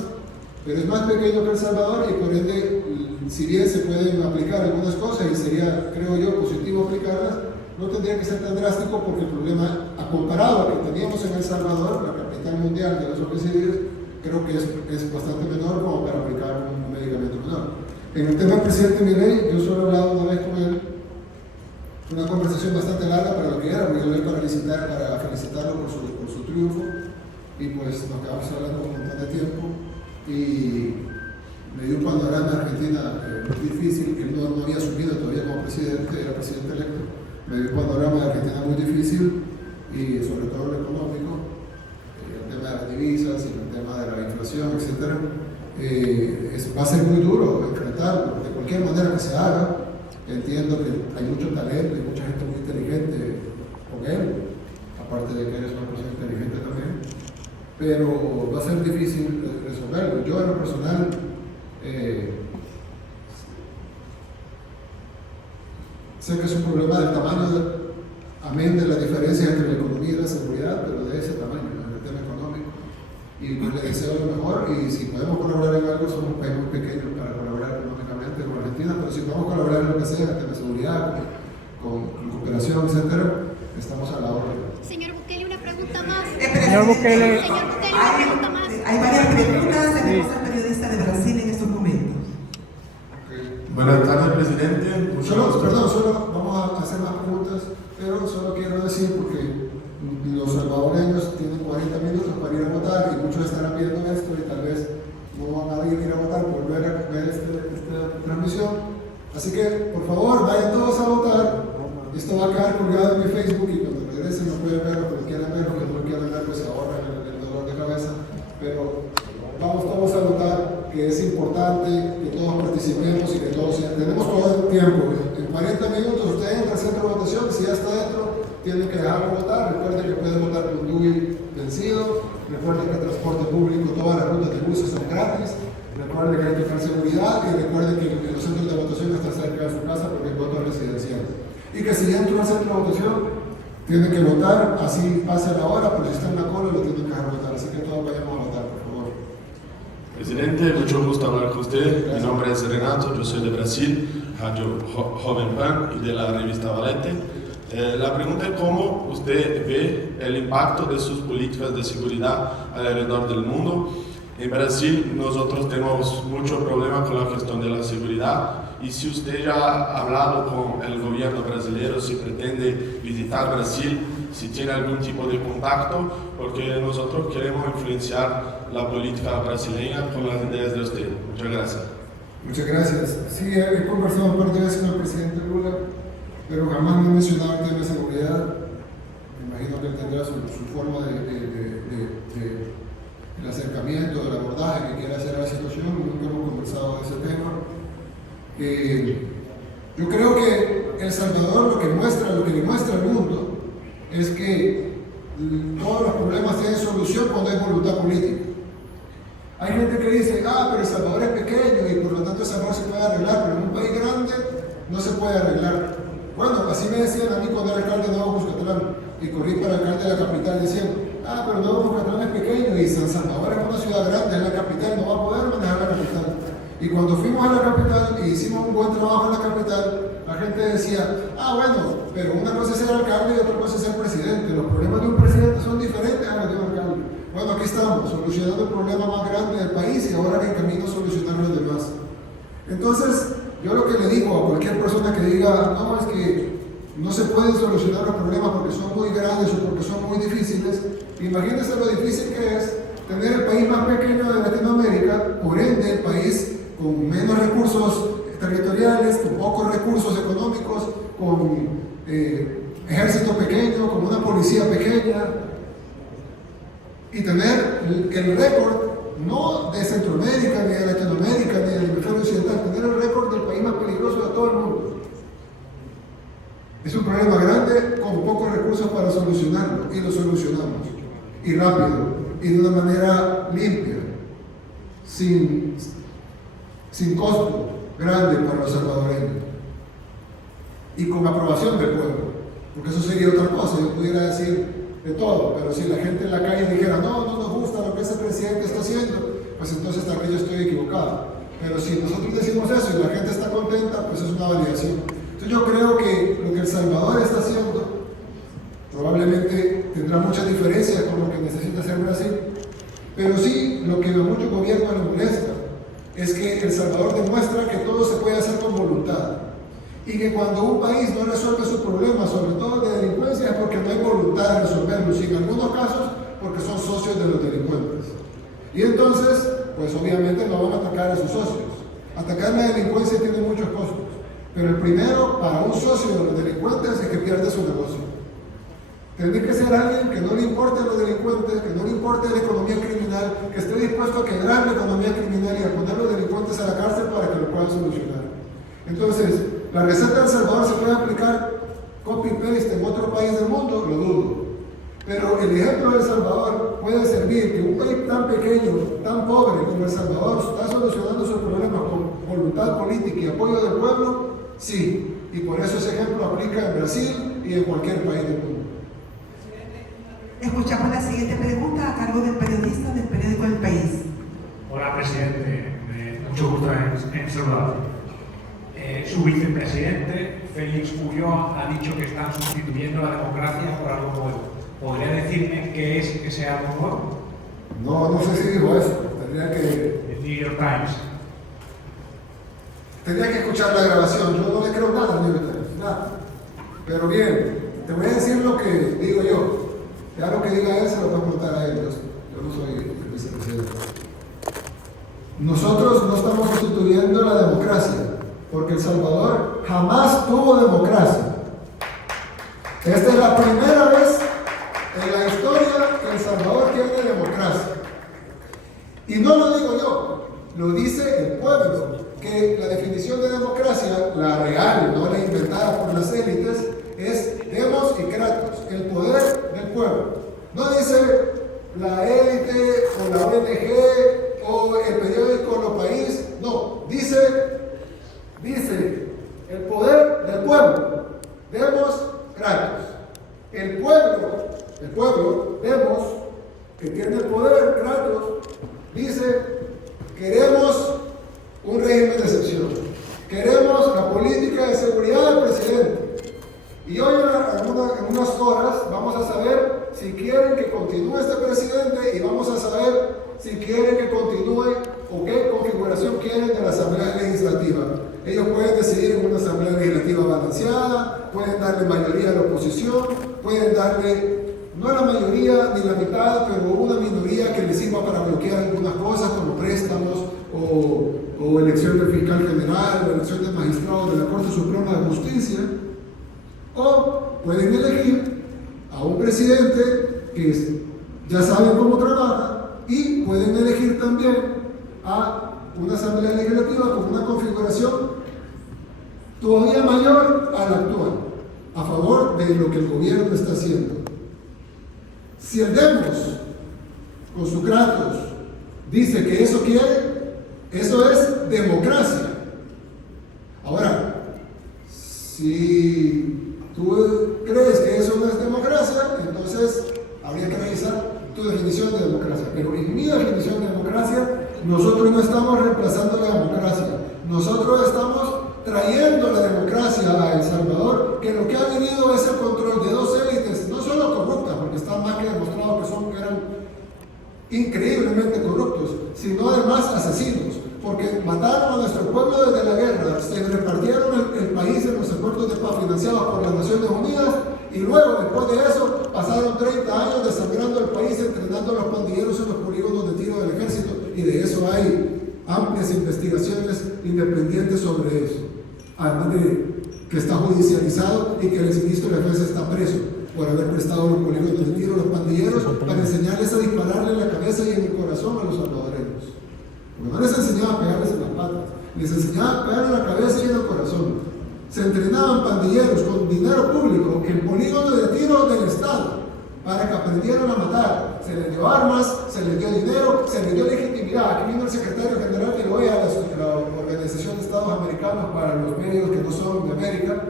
pero es más pequeño que El Salvador y por ende, si bien se pueden aplicar algunas cosas y sería, creo yo, positivo aplicarlas, no tendría que ser tan drástico porque el problema, comparado a lo que teníamos en El Salvador, la capital mundial de los homicidios, creo que es bastante menor como para aplicar un medicamento menor. En el tema del presidente Milei, yo solo he hablado una vez con él, una conversación bastante larga para lo que era, porque yo hablé para felicitarlo por su triunfo, y pues nos quedamos hablando un montón de tiempo, y me dio un panorama de Argentina muy difícil, que él no había asumido todavía como presidente, era presidente electo, me dio un panorama de Argentina muy difícil, y sobre todo lo económico, el tema de las divisas y el tema de la inflación, etc. Va a ser muy duro enfrentarlo, de cualquier manera que se haga. Entiendo que hay mucho talento y mucha gente muy inteligente con él, aparte de que eres una persona inteligente también, pero va a ser difícil resolverlo. Yo en lo personal sé que es un problema del tamaño, amén de la diferencia entre la economía y la seguridad, pero de ese tamaño, en el tema económico. Y pues le deseo lo mejor, y si podemos colaborar en algo, somos un país muy pequeño para colaborar económicamente con Argentina, pero si podemos colaborar en lo que sea, en el tema de seguridad, con cooperación, etcétera, estamos a la orden. Señor Bukele, una pregunta más. Señor Bukele, Señor Bukele, una pregunta más. hay varias preguntas. Tenemos al periodista de Brasil en estos momentos. Buenas tardes, presidente. Solo vamos a hacer más preguntas, pero solo quiero decir, porque los salvadoreños tienen 40 minutos para ir a votar y muchos estarán viendo esto y tal vez no van a ir a votar por ver esta transmisión. Así que, por favor, vayan todos a votar. Esto va a quedar colgado en mi Facebook y cuando regresen no pueden verlo, pero quieran verlo, que no quieran ver, pues se ahorran el dolor de cabeza. Pero vamos todos a votar, que es importante que todos participemos y que todos tenemos todo el tiempo. En 40 minutos usted entra al centro de votación, si ya está dentro, tiene que dejarlo votar. Recuerde que puede votar con DUI vencido. Recuerde que el transporte público, todas las rutas de buses son gratis. Recuerde que hay que tener seguridad y recuerde que los centros de votación están cerca de su casa porque el voto es residencial. Y que si entra al centro de votación, tiene que votar, así pase la hora, pero si está en la cola lo tienen que dejar votar. Así que todos vayamos a votar, por favor. Presidente, mucho gusto hablar con usted. Gracias. Mi nombre es Renato, yo soy de Brasil, Radio Joven Pan y de la revista Valete. La pregunta es cómo usted ve el impacto de sus políticas de seguridad alrededor del mundo. En Brasil nosotros tenemos mucho problema con la cuestión de la seguridad y si usted ya ha hablado con el gobierno brasileño, si pretende visitar Brasil, si tiene algún tipo de contacto, porque nosotros queremos influenciar la política brasileña con las ideas de usted. Muchas gracias. Muchas gracias. Sí, he conversado un par de veces con el presidente Lula, pero jamás me he mencionado el tema de seguridad. Me imagino que él tendrá su forma el acercamiento, del abordaje que quiere hacer a la situación. Nunca hemos conversado de ese tema. Yo creo que El Salvador lo que le muestra al mundo es que todos los problemas tienen solución cuando hay voluntad política. Hay gente que dice, pero El Salvador es pequeño y por lo tanto El Salvador se puede arreglar, pero en un país grande no se puede arreglar. Bueno, así me decían a mí cuando era alcalde de Nuevo Cuscatlán y corrí para alcalde de la capital, decían, pero Nuevo Cuscatlán es Y cuando fuimos a la capital y hicimos un buen trabajo en la capital, la gente decía, bueno, pero una cosa es ser alcalde y otra cosa es ser presidente. Los problemas de un presidente son diferentes a los de un alcalde. Bueno, aquí estamos, solucionando el problema más grande del país y ahora en camino a solucionar los demás. Entonces, yo lo que le digo a cualquier persona que diga, no, es que no se pueden solucionar los problemas porque son muy grandes o porque son muy difíciles, imagínense lo difícil que es tener el país más pequeño de Latinoamérica, por ende el país con menos recursos territoriales, con pocos recursos económicos, con ejército pequeño, con una policía pequeña, y tener el récord no de Centroamérica, ni de Latinoamérica, ni del hemisferio occidental, tener el récord del país más peligroso de todo el mundo. Es un problema grande con pocos recursos para solucionarlo, y lo solucionamos, y rápido, y de una manera limpia, sin costo grande para los salvadoreños, y con aprobación del pueblo, porque eso sería otra cosa. Yo pudiera decir de todo, pero si la gente en la calle dijera, no nos gusta lo que ese presidente está haciendo, pues entonces tal vez yo estoy equivocado. Pero si nosotros decimos eso y la gente está contenta, pues es una validación. Entonces yo creo que lo que El Salvador está haciendo probablemente tendrá muchas diferencias con lo que necesita hacer Brasil, pero sí lo que a muchos gobiernos les molesta es que El Salvador demuestra que todo se puede hacer con voluntad, y que cuando un país no resuelve sus problemas, sobre todo de delincuencia, es porque no hay voluntad de resolverlos, y en algunos casos porque son socios de los delincuentes. Y entonces, pues obviamente no van a atacar a sus socios. Atacar la delincuencia tiene muchos costos, pero el primero para un socio de los delincuentes es que pierde su negocio. Tendría que ser alguien que no le importe a los delincuentes, que no le importe la economía criminal, que esté dispuesto a quebrar la economía criminal y a poner a los delincuentes a la cárcel para que lo puedan solucionar. Entonces, ¿la receta de El Salvador se puede aplicar copy-paste en otro país del mundo? Lo dudo. Pero el ejemplo de El Salvador puede servir que un país tan pequeño, tan pobre como El Salvador está solucionando sus problemas con voluntad política y apoyo del pueblo. Sí, y por eso ese ejemplo aplica en Brasil y en cualquier país del mundo. Escuchamos la siguiente pregunta a cargo del periodista del periódico El País. Hola, presidente. Mucho gusto en saludarte. Su vicepresidente, Félix Puyol, ha dicho que están sustituyendo la democracia por algo nuevo. ¿Podría decirme qué es ese algo nuevo? No sé si dijo eso. Tendría que... El New York Times. Tendría que escuchar la grabación. Yo no le creo nada al New York Times, nada. Pero bien, te voy a decir lo que digo yo. Ya lo que diga él se lo voy a preguntar a él. Yo no soy el vicepresidente. Nosotros no estamos sustituyendo la democracia, porque El Salvador jamás tuvo democracia. Esta es la primera vez en la historia que El Salvador tiene democracia. Y no lo digo yo, lo dice el pueblo, que la definición de democracia, la real, no la inventada por las élites, es demos y kratos, el poder del pueblo. No dice la élite o la ONG o el periódico Lo País, no, dice el poder del pueblo, demos kratos. El pueblo, demos, que tiene el poder, kratos, dice queremos un régimen de excepción, queremos la política de seguridad del presidente. Y hoy en unas horas vamos a saber si quieren que continúe este presidente y vamos a saber si quieren que continúe o qué configuración quieren de la Asamblea Legislativa. Ellos pueden decidir en una Asamblea Legislativa balanceada, pueden darle mayoría a la oposición, pueden darle no la mayoría ni la mitad, pero una minoría que les sirva para bloquear algunas cosas como préstamos o elección del fiscal general o elección de magistrados de la Corte Suprema de Justicia. O pueden elegir a un presidente que ya saben cómo trabaja, y pueden elegir también a una Asamblea Legislativa con una configuración todavía mayor a la actual, a favor de lo que el gobierno está haciendo. Si el Demos, con su kratos, dice que eso quiere, eso es democracia. Ahora, si tú crees que eso no es democracia, entonces habría que revisar tu definición de democracia. Pero en mi definición de democracia nosotros no estamos reemplazando la democracia, nosotros estamos trayendo la democracia a El Salvador, que lo que ha vivido es el control de dos élites, no solo corruptas, porque está más que demostrado que eran increíblemente corruptos, sino además asesinos, porque mataron a nuestro pueblo desde la guerra, se repartieron el país en los acuerdos de paz financiados por las Naciones Unidas, y luego, después de eso, pasaron 30 años desangrando el país, entrenando a los pandilleros en los polígonos de tiro del ejército, y de eso hay amplias investigaciones independientes sobre eso. Además de que está judicializado y que el ministro de Defensa está preso por haber prestado los polígonos de tiro a los pandilleros para enseñarles a dispararle en la cabeza y en el corazón a los salvadoreños. Porque no les enseñaba a pegarles en las patas, les enseñaba a pegar en la cabeza y en el corazón. Se entrenaban pandilleros con dinero público en polígonos de tiro del Estado para que aprendieran a matar. Se les dio armas, se les dio dinero, se les dio legitimidad. Aquí vino el secretario general de la OEA, la Organización de Estados Americanos para los medios que no son de América.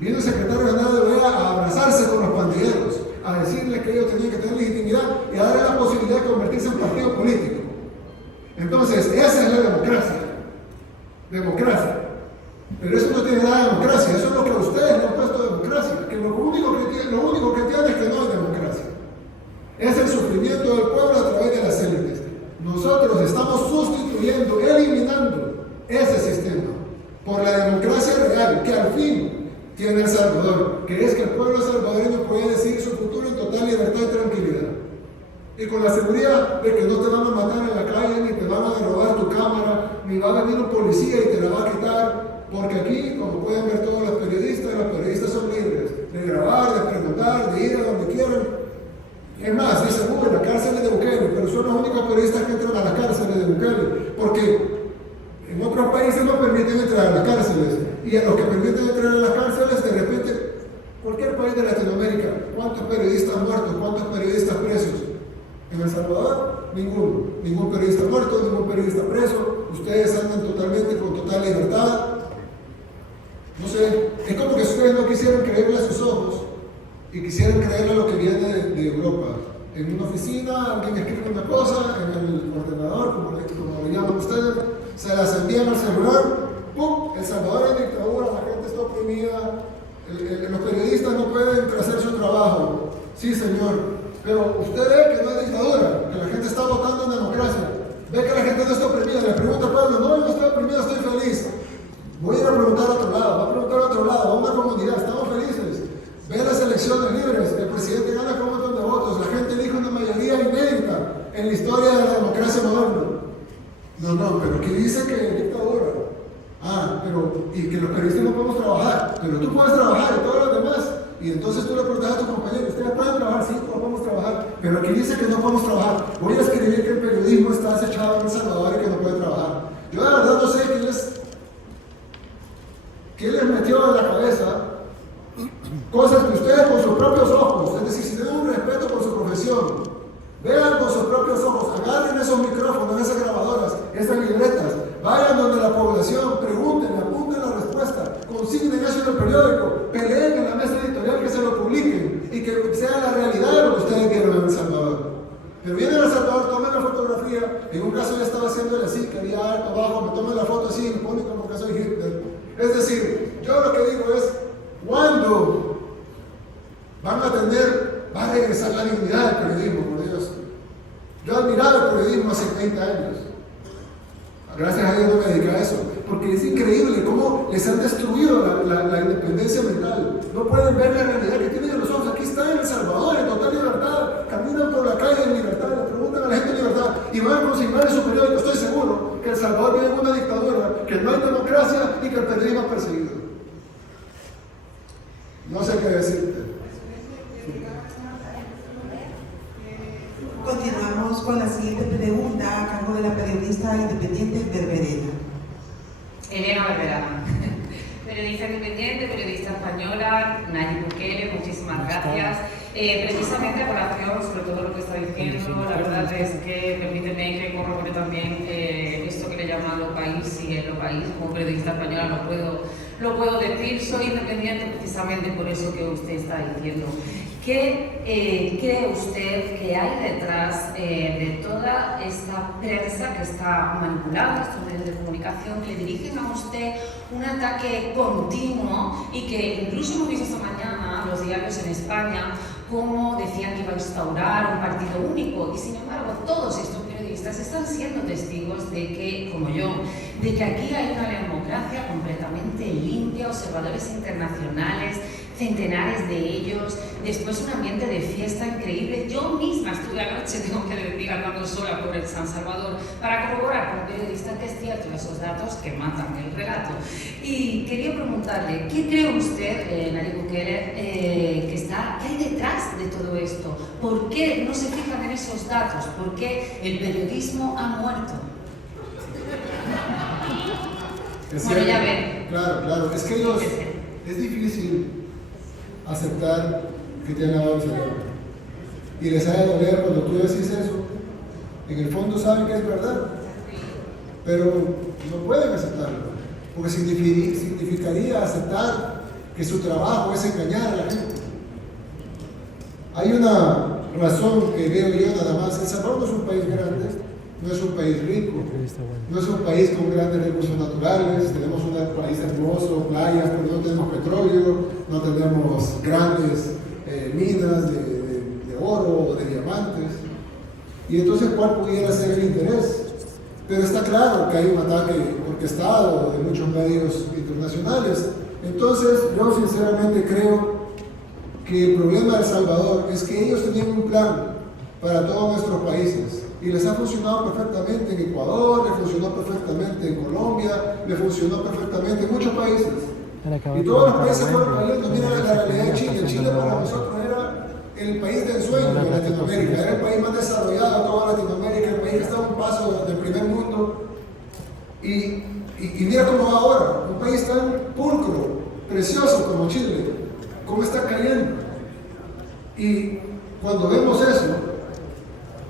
Vino el secretario general de la OEA a abrazarse con los pandilleros, a decirles que ellos tenían que tener legitimidad y a darle la posibilidad de convertirse en partido político. Entonces, esa es la democracia. Democracia. Pero eso no tiene nada de democracia, eso es lo que a ustedes le han puesto democracia, que lo único que tiene es que no es democracia. Es el sufrimiento del pueblo a través de las élites. Nosotros estamos sustituyendo, eliminando ese sistema por la democracia real, que al fin tiene El Salvador, que es que el pueblo salvadoreño puede decidir su futuro en total libertad y tranquilidad. Y con la seguridad de que no te van a matar en la calle, ni te van a robar tu cámara, ni va a venir un policía y te la va a quitar. Porque aquí, como pueden ver todos los periodistas son libres de grabar, de preguntar, de ir a donde quieran. Es más, dice Google, la cárcel es de Bukele, pero son los únicos periodistas que entran a las cárceles de Bukele, porque en otros países no permiten entrar a las cárceles, y a los que permiten entrar a las cárceles, de repente, cualquier país de Latinoamérica, ¿cuántos periodistas muertos, cuántos periodistas presos? En El Salvador, ningún periodista muerto, ningún periodista preso, ustedes andan totalmente con total libertad. No sé, es como que ustedes no quisieran creerle a sus ojos y quisieran creerle a lo que viene de Europa. En una oficina, alguien escribe una cosa, en el ordenador, como le llaman ustedes, se las envían al celular, ¡pum! El Salvador es dictadura, la gente está oprimida, los periodistas no pueden hacer su trabajo. Sí, señor, pero usted ve que no es dictadura, que la gente está votando en democracia, ve que la gente no está oprimida, le pregunta a Pablo, no, yo no estoy oprimida, estoy feliz. Voy a ir a preguntar a otro lado, va a preguntar a otro lado, a una comunidad, estamos felices. Ve las elecciones libres, el presidente gana con un montón de votos, la gente elige una mayoría inédita en la historia de la democracia moderna. No, pero aquí dice que es dictadura. Y que los periodistas no podemos trabajar, pero tú puedes trabajar y todos los demás. Y entonces tú le preguntas a tu compañero, ¿ustedes pueden trabajar? Sí, todos podemos trabajar, pero aquí dice que no podemos trabajar. Voy a escribir que el periodismo está acechado en El Salvador y que no puede trabajar. Yo de verdad no sé ¿qué les metió en la cabeza? Cosas que ustedes con sus propios ojos, es decir, si tienen un respeto por su profesión, vean con sus propios ojos, agarren esos micrófonos, esas grabadoras, esas libretas, vayan donde la población, pregunten, apunten la respuesta, consignen eso en el periódico, peleen en la mesa editorial que se lo publiquen y que sea la realidad de lo que ustedes vieron en El Salvador. Pero vienen a El Salvador, tomen la fotografía, en un caso yo estaba haciéndole así, que había alto, bajo, me tomen la foto así y me ponen como que soy Hitler. Es decir, yo lo que digo es, ¿cuándo va a regresar la dignidad del periodismo, por Dios? Yo admiraba el periodismo hace 30 años. Gracias a Dios no me dediqué a eso, porque es increíble cómo les han destruido la independencia mental. No pueden ver la realidad que tienen en los ojos. Aquí están en El Salvador, en total libertad, caminan por la calle en libertad, le preguntan a la gente en libertad y van a consignar en su periódico, estoy seguro, que El Salvador vive en una dictadura, que no hay democracia y que el periodismo es perseguido. No sé qué decirte. Continuamos con la siguiente pregunta a cargo de la periodista independiente Berberena. Elena Berberena, periodista independiente, periodista española, Nayib Bukele, muchísimas gracias. Precisamente a colación sobre todo lo que está diciendo, la verdad es que permíteme que corrobore también esto que le he llamado país y el país. Como periodista española lo puedo decir, soy independiente precisamente por eso que usted está diciendo. ¿Qué cree usted que hay detrás de toda esta prensa que está manipulada, estos medios de comunicación que le dirigen a usted un ataque continuo y que incluso hemos visto esta mañana los diarios en España como decían que iba a instaurar un partido único y sin embargo todos estos periodistas están siendo testigos de que, como yo, de que aquí hay una democracia completamente limpia, observadores internacionales, centenares de ellos, después un ambiente de fiesta increíble. Yo misma estuve anoche, tengo que decir, andando sola por el San Salvador para corroborar con periodistas que es cierto esos datos que matan el relato. Y quería preguntarle, ¿qué cree usted, Nayib Bukele, que hay detrás de todo esto? ¿Por qué no se fijan en esos datos? ¿Por qué el periodismo ha muerto? Bueno, ya ven. Claro, es que es difícil aceptar que te han lavado el cerebro. Y les ha de doler cuando tú decís eso. En el fondo saben que es verdad, pero no pueden aceptarlo, porque significaría aceptar que su trabajo es engañar a la gente. Hay una razón que veo yo nada más. El Salvador no es un país grande, no es un país rico, no es un país con grandes recursos naturales. Tenemos un país hermoso, playas, pero no tenemos petróleo, no tenemos grandes minas de oro o de diamantes. Y entonces, ¿cuál pudiera ser el interés? Pero está claro que hay un ataque orquestado de muchos medios internacionales. Entonces, yo sinceramente creo que el problema de El Salvador es que ellos tenían un plan para todos nuestros países y les ha funcionado perfectamente en Ecuador, les funcionó perfectamente en Colombia, les funcionó perfectamente en muchos países. Y todos los países fueron cayendo. Mira la realidad de Chile. Chile para nosotros era el país del sueño de Latinoamérica, era el país más desarrollado de toda Latinoamérica, el país que estaba a un paso del primer mundo. Y mira cómo va ahora, un país tan pulcro, precioso como Chile, cómo está cayendo. Y cuando vemos eso,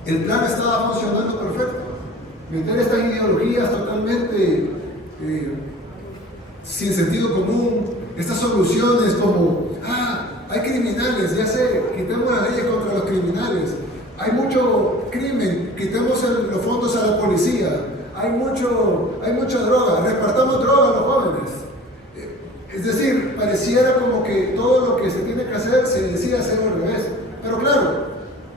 el plan estaba funcionando perfecto. Meter estas ideologías totalmente sin sentido común, estas soluciones como, hay criminales, ya sé, quitemos las leyes contra los criminales, hay mucho crimen, quitemos los fondos a la policía, hay mucha droga, repartamos droga a los jóvenes. Es decir, pareciera como que todo lo que se tiene que hacer se decide hacer al revés. Pero claro,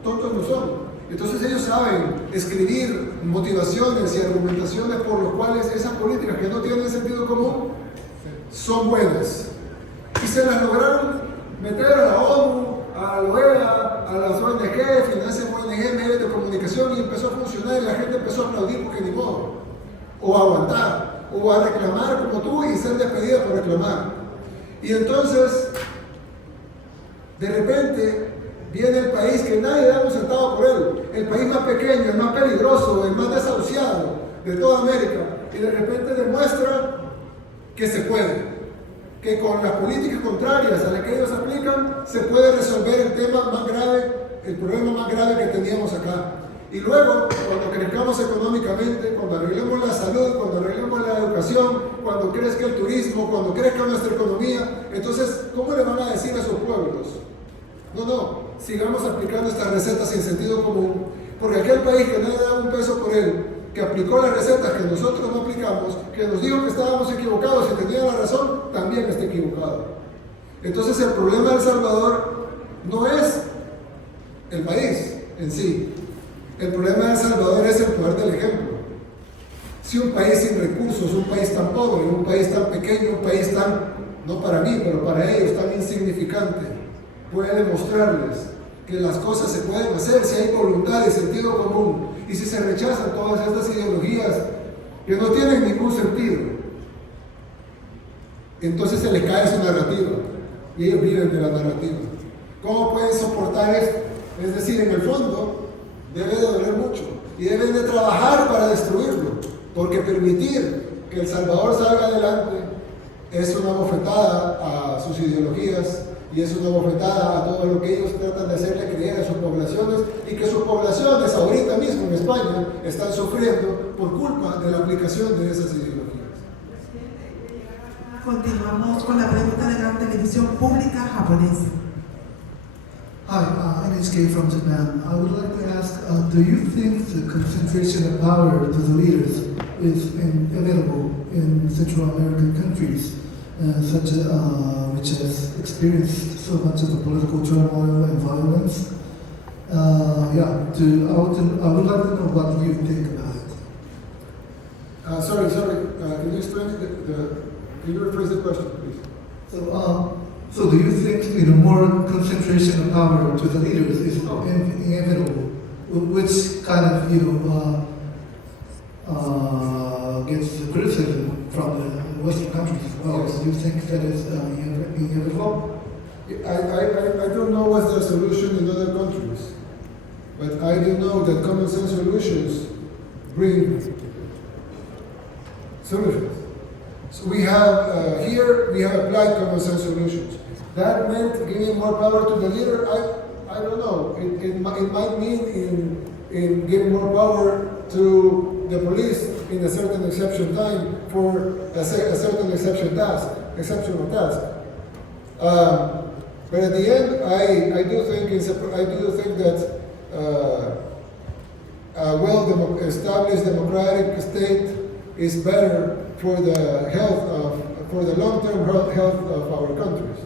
tontos no son. Entonces ellos saben escribir motivaciones y argumentaciones por los cuales esas políticas que no tienen sentido común son buenas. Y se las lograron meter a la ONU, a la OEA, a las ONG, financian ONG, medios de comunicación, y empezó a funcionar y la gente empezó a aplaudir porque ni modo. O a aguantar, o a reclamar como tú y ser despedida por reclamar. Y entonces, de repente, viene el país que nadie da un centavo por él, el país más pequeño, el más peligroso, el más desahuciado de toda América, y de repente demuestra que se puede, que con las políticas contrarias a las que ellos aplican se puede resolver el tema más grave, el problema más grave que teníamos acá. Y luego, cuando crezcamos económicamente, cuando arreglemos la salud, cuando arreglemos la educación, cuando crezca el turismo, cuando crezca nuestra economía, entonces, ¿cómo le van a decir a esos pueblos? No, sigamos aplicando estas recetas sin sentido común, porque aquel país que nadie da un peso por él, que aplicó las recetas que nosotros no aplicamos, que nos dijo que estábamos equivocados y tenía la razón, también está equivocado. Entonces el problema de El Salvador no es el país en sí. El problema de El Salvador es el poder del ejemplo. Si un país sin recursos, un país tan pobre, un país tan pequeño, un país tan, no para mí, pero para ellos, tan insignificante, puede demostrarles que las cosas se pueden hacer si hay voluntad y sentido común, y si se rechazan todas estas ideologías que no tienen ningún sentido, entonces se les cae su narrativa y ellos viven de la narrativa. ¿Cómo pueden soportar esto? Es decir, en el fondo debe de doler mucho y deben de trabajar para destruirlo, porque permitir que El Salvador salga adelante es una bofetada a sus ideologías y es una bofetada a todo lo que ellos tratan de hacerle creer a sus poblaciones, y que sus poblaciones ahorita mismo en España están sufriendo por culpa de la aplicación de esas ideologías. Continuamos con la pregunta de la televisión pública japonesa. Hi, NHK from Japan. I would like to ask, do you think the concentration of power to the leaders is inevitable in Central American countries, which has experienced so much of the political turmoil and violence? I would like to know what you think about it. Sorry. Can you explain can you rephrase the question, please? So do you think more concentration of power to the leaders is inevitable, which kind of gets criticism from the Western countries as well? Yes. Do you think that is inevitable? I don't know what's the solution in other countries, but I do know that common sense solutions bring solutions. So we have here we have applied common sense solutions. That meant giving more power to the leader. I don't know. It might mean in giving more power to the police in a certain exception time for a certain exceptional task. But at the end, I do think that a well-established democratic state is better for the long-term health of our countries.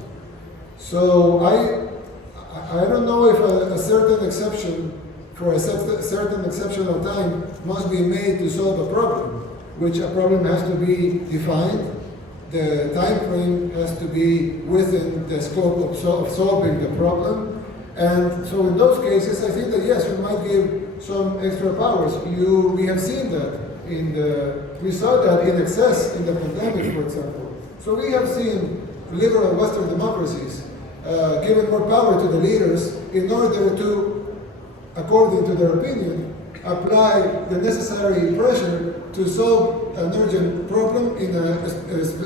So I don't know if a certain exception for a certain exceptional time must be made to solve a problem, which a problem has to be defined. The time frame has to be within the scope of solving the problem. And so in those cases, I think that yes, we might give some extra powers. We have seen that we saw that in excess in the pandemic, for example. So we have seen liberal Western democracies giving more power to the leaders in order to, according to their opinion, apply the necessary pressure to solve an urgent problem in a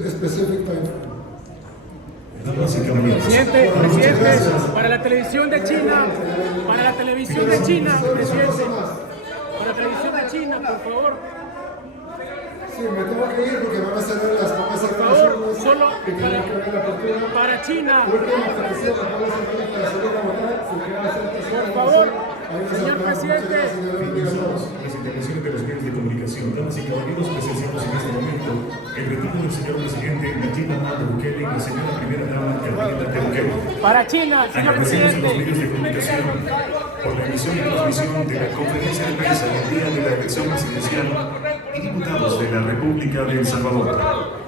specific time frame. Presidente, para la televisión de China, presidente, para la televisión de China, por favor. Sí, me tengo que ir porque van a cerrar las urnas. Por favor, solo para China. Por favor, señor presidente. Las intervenciones de los medios de comunicación. Damas y caballeros, presenciamos en este momento el retiro del señor presidente Nayib Bukele y la señora primera dama Gabriela Bukele. Para China, señor Agradecemos a los presidente. medios de comunicación por la emisión y transmisión de la conferencia de prensa el día de la elección presidencial y diputados de la República de El Salvador.